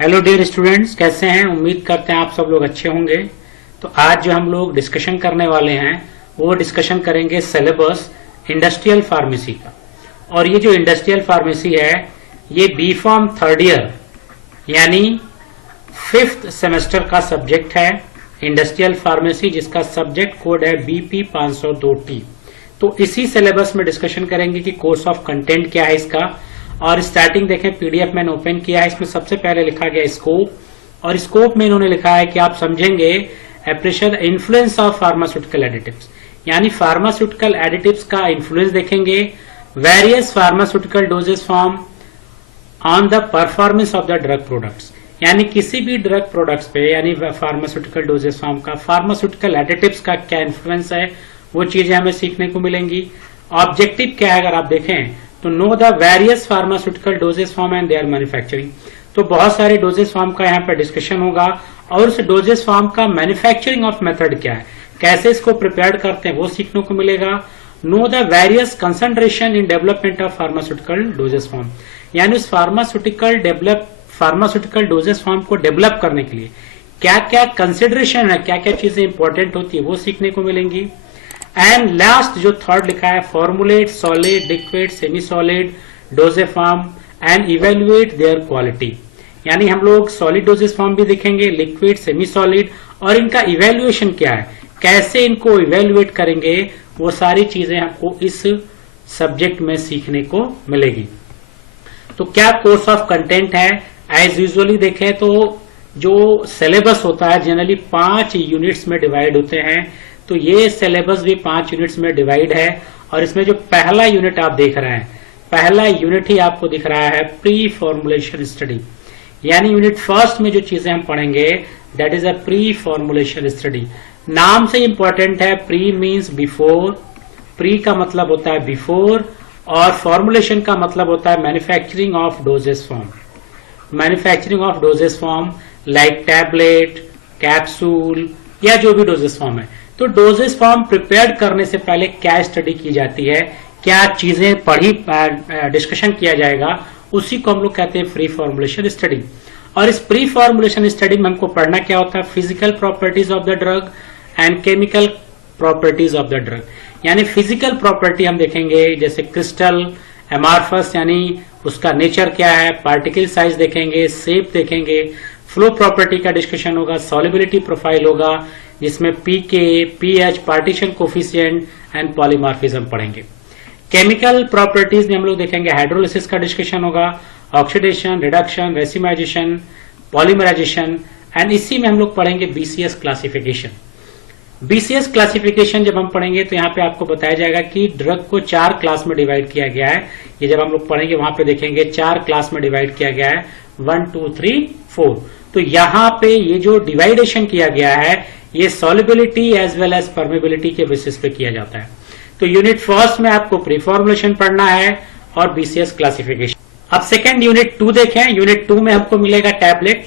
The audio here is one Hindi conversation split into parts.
हेलो डियर स्टूडेंट्स, कैसे हैं? उम्मीद करते हैं आप सब लोग अच्छे होंगे। तो आज जो हम लोग डिस्कशन करने वाले हैं वो डिस्कशन करेंगे सिलेबस इंडस्ट्रियल फार्मेसी का। और ये जो इंडस्ट्रियल फार्मेसी है ये बी फॉर्म थर्ड ईयर यानी 5th सेमेस्टर का सब्जेक्ट है इंडस्ट्रियल फार्मेसी, जिसका सब्जेक्ट कोड है BP 502T। तो इसी सिलेबस में डिस्कशन करेंगे कि कोर्स ऑफ कंटेंट क्या है इसका। और स्टार्टिंग देखें, पीडीएफ मैंने ओपन किया है, इसमें सबसे पहले लिखा गया स्कोप, और स्कोप में इन्होंने लिखा है कि आप समझेंगे appreciate influence of pharmaceutical additives, यानी फार्मास्यूटिकल एडिटिव्स का इन्फ्लुएंस देखेंगे, various pharmaceutical doses form on the performance of the drug products, यानी किसी भी ड्रग प्रोडक्ट्स पे यानी फार्मास्यूटिकल डोजेस फॉर्म का फार्मास्यूटिकल एडिटिव्स का क्या इन्फ्लुएंस है, वो चीजें हमें सीखने को मिलेंगी। ऑब्जेक्टिव क्या है अगर आप देखें तो know the various pharmaceutical doses form and there manufacturing. तो बहुत सारे डोजेस फॉर्म का यहाँ पर डिस्कशन होगा, और उस डोजेस फॉर्म का मैन्युफैक्चरिंग ऑफ मेथड क्या है, कैसे इसको प्रिपेयर करते हैं, वो सीखने को मिलेगा। Know the various concentration in development of pharmaceutical doses form, यानी उस फार्मास्यूटिकल डोजेस फॉर्म को डेवलप करने के लिए क्या क्या कंसिडरेशन है, क्या क्या चीजें इंपॉर्टेंट होती है, वो सीखने को मिलेंगी। एंड लास्ट जो थर्ड लिखा है, formulate solid, liquid, semi solid doses form and evaluate there quality, यानी हम लोग सॉलिड डोजेस फॉर्म भी देखेंगे, लिक्विड, सेमी सॉलिड, और इनका इवेल्युएशन क्या है, कैसे इनको इवेल्युएट करेंगे, वो सारी चीजें आपको इस सब्जेक्ट में सीखने को मिलेगी। तो क्या कोर्स ऑफ कंटेंट है, एज यूजुअली देखें तो जो सिलेबस होता है जनरली 5 यूनिट्स में डिवाइड होते हैं। तो ये सिलेबस भी 5 यूनिट्स में डिवाइड है, और इसमें जो पहला यूनिट आप देख रहे हैं, पहला यूनिट ही आपको दिख रहा है प्री फॉर्मुलेशन स्टडी, यानी यूनिट फर्स्ट में जो चीजें हम पढ़ेंगे that is a pre formulation study. नाम से इंपॉर्टेंट है, प्री मीन्स बिफोर, प्री का मतलब होता है बिफोर, और फॉर्मुलेशन का मतलब होता है manufacturing of doses form, manufacturing of doses form like tablet, capsule या जो भी डोजेस फॉर्म है। तो डोजेस फॉर्म प्रिपेयर करने से पहले क्या स्टडी की जाती है, क्या चीजें पढ़ी डिस्कशन किया जाएगा, उसी को हम लोग कहते हैं प्री फॉर्मुलेशन स्टडी। और इस प्री फॉर्मुलेशन स्टडी में हमको पढ़ना क्या होता है, physical properties of the drug and chemical properties of the drug, यानी फिजिकल प्रॉपर्टी हम देखेंगे जैसे क्रिस्टल, एमार्फस यानी उसका नेचर क्या है, पार्टिकल साइज देखेंगे, शेप देखेंगे, फ्लो प्रॉपर्टी का डिस्कशन होगा, सॉल्युबिलिटी प्रोफाइल होगा जिसमें pKa, pH, partition coefficient and polymorphism पढ़ेंगे। केमिकल प्रॉपर्टीज में हम लोग देखेंगे हाइड्रोलिसिस का डिस्कशन होगा, oxidation, reduction, racemization, polymerization, and इसी में हम लोग पढ़ेंगे बीसीएस क्लासिफिकेशन। बीसीएस क्लासिफिकेशन जब हम पढ़ेंगे तो यहाँ पे आपको बताया जाएगा कि ड्रग को 4 क्लास में डिवाइड किया गया है। ये जब हम लोग पढ़ेंगे वहां पे देखेंगे 4 क्लास में डिवाइड किया गया है, 1 2 3 4। तो यहाँ पे ये जो डिवाइडेशन किया गया है ये solubility as well as permeability के बेसिस पे किया जाता है। तो यूनिट फर्स्ट में आपको प्री फॉर्मुलेशन पढ़ना है और बीसीएस क्लासिफिकेशन। अब सेकेंड यूनिट 2 देखें, यूनिट 2 में हमको मिलेगा टैबलेट,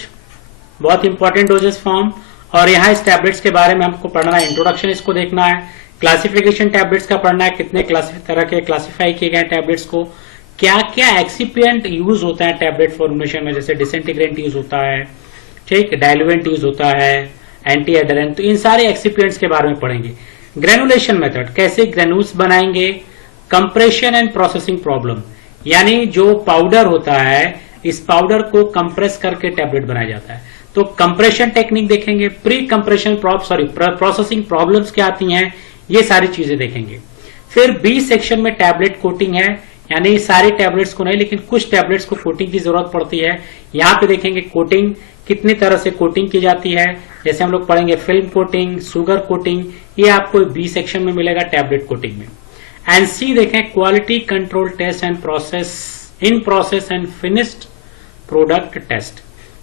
बहुत इंपॉर्टेंट डोजेस फॉर्म, और यहाँ इस टैबलेट्स के बारे में हमको पढ़ना है, इंट्रोडक्शन इसको देखना है, क्लासिफिकेशन टैबलेट्स का पढ़ना है, कितने तरह के क्लासिफाई किए गए टैबलेट्स को, क्या क्या एक्सिपिएंट यूज होता है टैबलेट फॉर्मुलेशन में, जैसे डिसइंटीग्रेंट यूज होता है, ठीक, डाइल्यूएंट यूज होता है, एंटी एडरेंट, तो इन सारे एक्सिपिएंट्स के बारे में पढ़ेंगे। ग्रेनुलेशन मेथड, कैसे ग्रेन्यूल्स बनाएंगे, कंप्रेशन एंड प्रोसेसिंग प्रॉब्लम, यानी जो पाउडर होता है इस पाउडर को कंप्रेस करके टैबलेट बनाया जाता है, तो कंप्रेशन टेक्निक देखेंगे, प्री कंप्रेशन प्रोसेसिंग प्रॉब्लम्स क्या आती हैं, ये सारी चीजें देखेंगे। फिर बी सेक्शन में टैबलेट कोटिंग है, यानी सारे टैबलेट्स को नहीं लेकिन कुछ टैबलेट्स को कोटिंग की जरूरत पड़ती है। यहाँ पे देखेंगे कोटिंग कितनी तरह से कोटिंग की जाती है, जैसे हम लोग पढ़ेंगे फिल्म कोटिंग, शुगर कोटिंग, ये आपको बी सेक्शन में मिलेगा टैबलेट कोटिंग में। एंड सी देखें quality control test and process, in process and finished product test,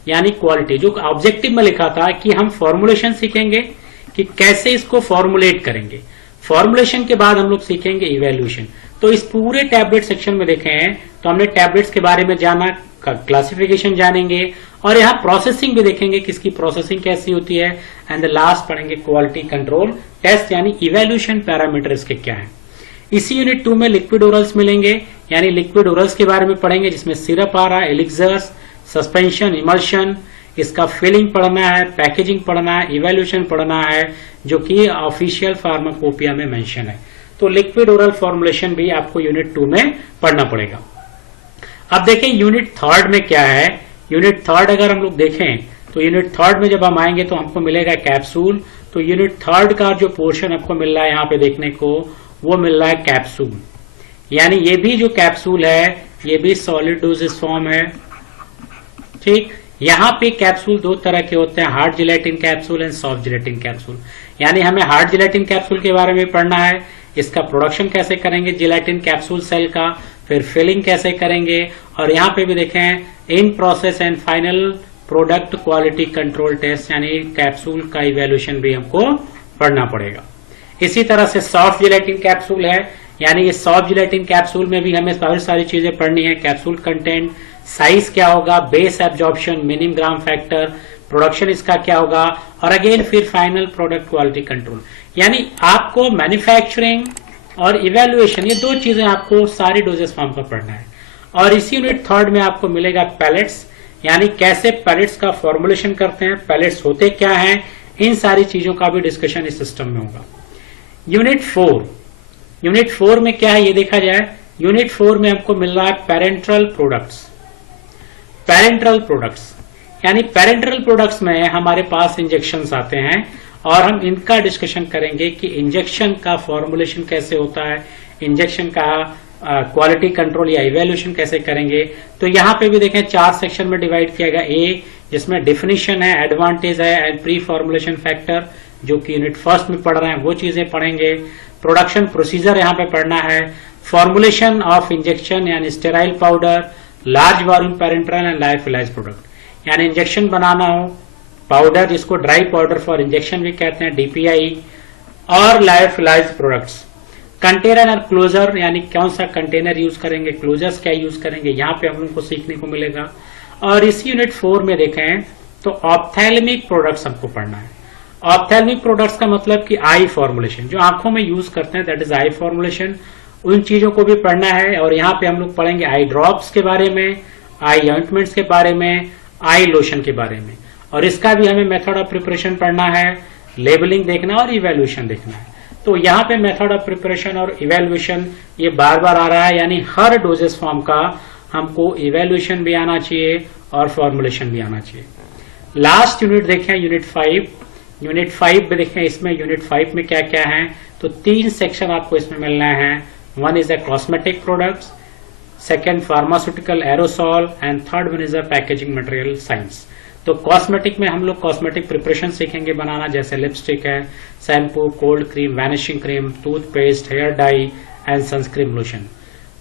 यानी क्वालिटी, जो ऑब्जेक्टिव में लिखा था कि हम फॉर्मुलेशन सीखेंगे कि कैसे इसको फॉर्मुलेट करेंगे, फॉर्मुलेशन के बाद हम लोग सीखेंगे इवेल्युएशन। तो इस पूरे टैबलेट सेक्शन में देखे हैं तो हमने टैबलेट्स के बारे में जाना, क्लासिफिकेशन जानेंगे, और यहाँ प्रोसेसिंग भी देखेंगे किसकी प्रोसेसिंग कैसी होती है, एंड द लास्ट पढ़ेंगे क्वालिटी कंट्रोल टेस्ट, यानी इवेल्युएशन पैरामीटर इसके क्या है। इसी यूनिट 2 में लिक्विड ओरल्स मिलेंगे, यानी लिक्विड ओरल्स के बारे में पढ़ेंगे जिसमें सिरप आ रहा है, एलिक्सर्स, सस्पेंशन, इमल्शन, इसका फिलिंग पढ़ना है, पैकेजिंग पढ़ना है, इवेल्यूशन पढ़ना है, जो कि ऑफिशियल फार्माकोपिया में मेंशन है। तो लिक्विड ओरल फॉर्मुलेशन भी आपको यूनिट 2 में पढ़ना पड़ेगा। अब देखें यूनिट 3 में क्या है। यूनिट 3 अगर हम लोग देखें तो यूनिट 3 में जब हम आएंगे तो हमको मिलेगा कैप्सूल। तो यूनिट 3 का जो पोर्शन आपको मिल रहा है यहाँ पे देखने को, वो मिल रहा है कैप्सूल। यानी ये भी जो कैप्सूल है ये भी सॉलिड डोजेस फॉर्म है। ठीक, यहाँ पे कैप्सूल दो तरह के होते हैं, hard gelatin capsule and soft gelatin capsule. यानी हमें हार्ड जिलेटिन कैप्सूल के बारे में पढ़ना है, इसका प्रोडक्शन कैसे करेंगे जिलेटिन कैप्सूल सेल का, फिर फिलिंग कैसे करेंगे, और यहाँ पे भी देखें in process and final product quality control test, यानी कैप्सूल का इवेल्यूशन भी हमको पढ़ना पड़ेगा। इसी तरह से सॉफ्ट जिलेटिन कैप्सूल है, यानी ये सॉफ्ट जिलेटिन कैप्सूल में भी हमें बहुत सारी चीजें पढ़नी है। कैप्सूल कंटेंट, साइज क्या होगा, बेस एब्जॉर्प्शन, मिनिमम ग्राम फैक्टर, प्रोडक्शन इसका क्या होगा, और अगेन फिर फाइनल प्रोडक्ट क्वालिटी कंट्रोल। यानी आपको मैन्युफैक्चरिंग और इवेल्युएशन, ये दो चीजें आपको सारी डोजेस फॉर्म का पढ़ना है। और इसी यूनिट 3 में आपको मिलेगा पैलेट्स, यानी कैसे पैलेट्स का फॉर्मुलेशन करते हैं, पैलेट्स होते क्या हैं, इन सारी चीजों का भी डिस्कशन इस सिस्टम में होगा। यूनिट 4 में क्या है ये देखा जाए। यूनिट 4 में हमको मिल रहा है पेरेंट्रल प्रोडक्ट्स। यानी पेरेंट्रल प्रोडक्ट्स में हमारे पास इंजेक्शंस आते हैं और हम इनका डिस्कशन करेंगे कि इंजेक्शन का फॉर्मुलेशन कैसे होता है, इंजेक्शन का क्वालिटी कंट्रोल या इवेल्यूशन कैसे करेंगे। तो यहाँ पे भी देखें 4 सेक्शन में डिवाइड किया गया। ए जिसमें डिफिनीशन है, एडवांटेज है एंड प्री फॉर्मुलेशन फैक्टर, जो कि यूनिट 1 में पढ़ रहे हैं वो चीजें पढ़ेंगे। प्रोडक्शन प्रोसीजर यहाँ पे पढ़ना है, फॉर्मुलेशन ऑफ इंजेक्शन यानी sterile powder, large volume parenteral and lyophilized product, यानी इंजेक्शन बनाना हो, पाउडर जिसको ड्राई पाउडर फॉर इंजेक्शन भी कहते हैं डीपीआई, और लायोफिलाइज्ड प्रोडक्ट्स। कंटेनर और क्लोजर, यानी कौन सा कंटेनर यूज करेंगे, क्लोजर्स क्या यूज करेंगे, यहाँ पे हम लोग को सीखने को मिलेगा। और इस यूनिट 4 में देखें तो ऑप्थेल्मिक प्रोडक्ट्स हमको पढ़ना है। ऑप्थेल्मिक प्रोडक्ट्स का मतलब कि आई फॉर्मुलेशन, जो आंखों में यूज करते हैं, दैट इज आई फॉर्मुलेशन, उन चीजों को भी पढ़ना है। और यहाँ पे हम लोग पढ़ेंगे आई ड्रॉप्स के बारे में, आई ऑइंटमेंट्स के बारे में, आई लोशन के बारे में, और इसका भी हमें मेथड ऑफ प्रिपरेशन पढ़ना है, लेबलिंग देखना और इवेल्यूशन देखना है। तो यहाँ पे मेथड ऑफ प्रिपरेशन और इवेल्यूशन ये बार बार आ रहा है, यानी हर डोजेस फॉर्म का हमको इवेल्यूशन भी आना चाहिए और फॉर्मुलेशन भी आना चाहिए। लास्ट यूनिट देखें यूनिट 5। यूनिट 5 में देखें इसमें यूनिट 5 में क्या क्या है, तो 3 सेक्शन आपको इसमें मिलना है। One is the cosmetic products, second pharmaceutical aerosol, and third one is the packaging material science. तो कॉस्मेटिक में हम लोग कॉस्मेटिक प्रिपरेशन सीखेंगे बनाना, जैसे लिपस्टिक है, shampoo, cold cream, vanishing cream, toothpaste, hair dye and sunscreen lotion.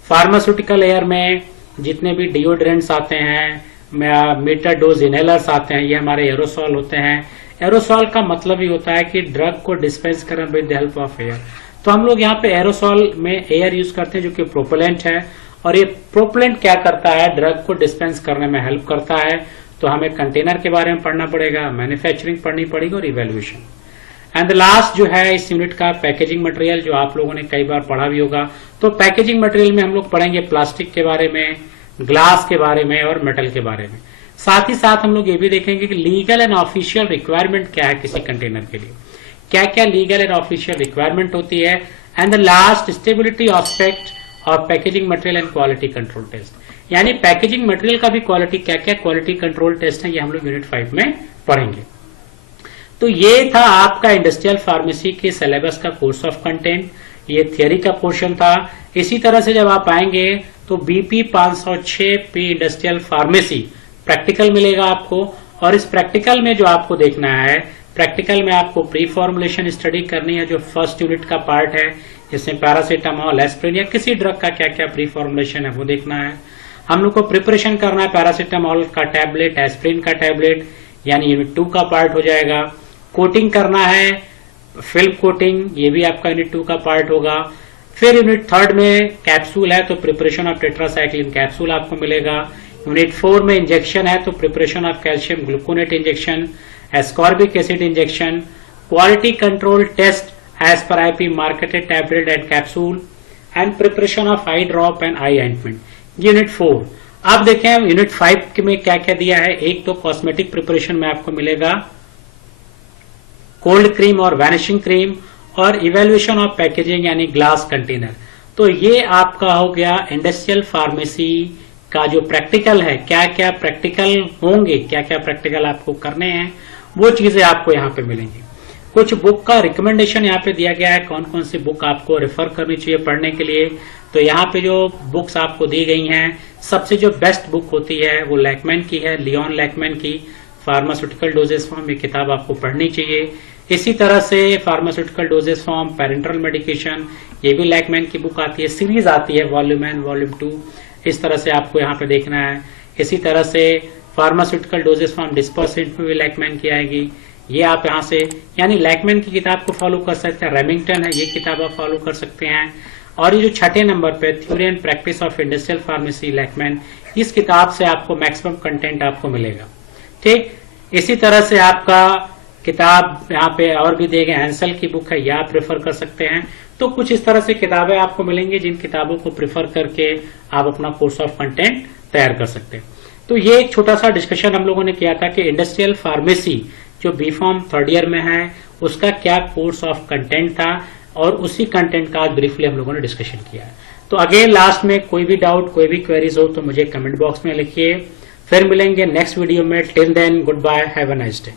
Pharmaceutical air में जितने भी डिओड्रेंट्स आते हैं, मीटर डोज इनहेलर्स आते हैं, ये हमारे एरोसॉल होते हैं। एरोसॉल का मतलब ही होता है कि ड्रग को डिस्पेंस करना with the help of air. तो हम लोग यहाँ पे एरोसॉल में एयर यूज करते हैं जो कि प्रोपेलेंट है, और ये प्रोपेलेंट क्या करता है, ड्रग को डिस्पेंस करने में हेल्प करता है। तो हमें कंटेनर के बारे में पढ़ना पड़ेगा, मैन्युफैक्चरिंग पढ़नी पड़ेगी और इवेल्यूएशन। एंड लास्ट जो है इस यूनिट का पैकेजिंग मटेरियल, जो आप लोगों ने कई बार पढ़ा भी होगा। तो पैकेजिंग मटेरियल में हम लोग पढ़ेंगे प्लास्टिक के बारे में, ग्लास के बारे में और मेटल के बारे में। साथ ही साथ हम लोग ये भी देखेंगे कि लीगल एंड ऑफिशियल रिक्वायरमेंट क्या है किसी कंटेनर के लिए, क्या क्या लीगल एंड ऑफिशियल रिक्वायरमेंट होती है। And the last stability aspect of packaging material and quality control test, यानी पैकेजिंग मटेरियल का भी क्वालिटी, क्या क्या क्वालिटी कंट्रोल टेस्ट है, ये हम लोग यूनिट 5 में पढ़ेंगे। तो ये था आपका इंडस्ट्रियल फार्मेसी के सिलेबस का कोर्स ऑफ कंटेंट, ये थियरी का पोर्शन था। इसी तरह से जब आप आएंगे तो BP 506 P industrial pharmacy practical मिलेगा आपको, और इस प्रैक्टिकल में जो आपको देखना है, प्रैक्टिकल में आपको प्री फॉर्मुलेशन स्टडी करनी है, जो फर्स्ट यूनिट का पार्ट है, जिसमें पैरासीटामोल, एस्प्रिन या किसी ड्रग का क्या क्या प्री फॉर्मुलेशन है वो देखना है। हम लोग को प्रिपरेशन करना है पैरासीटामोल का टैबलेट, एस्प्रिन का टैबलेट, यानी यूनिट 2 का पार्ट हो जाएगा। कोटिंग करना है, फिल्म कोटिंग, ये भी आपका यूनिट 2 का पार्ट होगा। फिर यूनिट 3 में कैप्सूल है तो प्रिपरेशन ऑफ टेट्रासाइक्लिन कैप्सूल आपको मिलेगा। यूनिट 4 में इंजेक्शन है तो preparation of calcium gluconate injection, ascorbic acid injection, quality control test as per IP marketed tablet and capsule, and preparation of eye drop and eye ointment. Unit 4 आप देखें यूनिट 5 में क्या क्या दिया है। एक तो कॉस्मेटिक प्रिपरेशन में आपको मिलेगा कोल्ड क्रीम और वैनिशिंग क्रीम, और इवेल्युएशन ऑफ पैकेजिंग यानी ग्लास कंटेनर। तो ये आपका हो गया इंडस्ट्रियल फार्मेसी का जो प्रैक्टिकल है, क्या क्या प्रैक्टिकल होंगे, क्या क्या प्रैक्टिकल आपको करने हैं, वो चीजें आपको यहाँ पे मिलेंगी। कुछ बुक का रिकमेंडेशन यहाँ पे दिया गया है, कौन कौन सी बुक आपको रेफर करनी चाहिए पढ़ने के लिए। तो यहाँ पे जो बुक्स आपको दी गई हैं, सबसे जो बेस्ट बुक होती है वो लैकमैन की है, लियोन लैकमैन की फार्मास्यूटिकल डोजेस फॉर्म, ये किताब आपको पढ़नी चाहिए। इसी तरह से pharmaceutical doses form, parental medication, ये भी लैकमैन की बुक आती है, सीरीज आती है, वॉल्यूम 1 वॉल्यूम 2, इस तरह से आपको यहाँ पे देखना है। इसी तरह से फार्मास्यूटिकल डोजेस फॉर्म डिस्पर्सेंट में भी लैकमैन की आएगी, ये आप यहाँ से यानी लैकमैन की किताब को फॉलो कर सकते हैं। रेमिंगटन है, ये किताब आप फॉलो कर सकते हैं। और ये जो छठे नंबर पे theory and practice of industrial pharmacy Lachman, इस किताब से आपको मैक्सिमम कंटेंट आपको मिलेगा। ठीक, इसी तरह से आपका किताब यहाँ पे और भी दिए गए, हैंसल की बुक है, यह आप प्रेफर कर सकते हैं। तो कुछ इस तरह से किताबें आपको मिलेंगी जिन किताबों को प्रेफर करके आप अपना कोर्स ऑफ कंटेंट तैयार कर सकते हैं। तो ये एक छोटा सा डिस्कशन हम लोगों ने किया था कि इंडस्ट्रियल फार्मेसी जो बी फॉर्म 3rd ईयर में है उसका क्या कोर्स ऑफ कंटेंट था, और उसी कंटेंट का आज ब्रीफली हम लोगों ने डिस्कशन किया है। तो अगेन लास्ट में कोई भी डाउट, कोई भी क्वेरीज हो तो मुझे कमेंट बॉक्स में लिखिए। फिर मिलेंगे नेक्स्ट वीडियो में। Till then goodbye, have a nice day.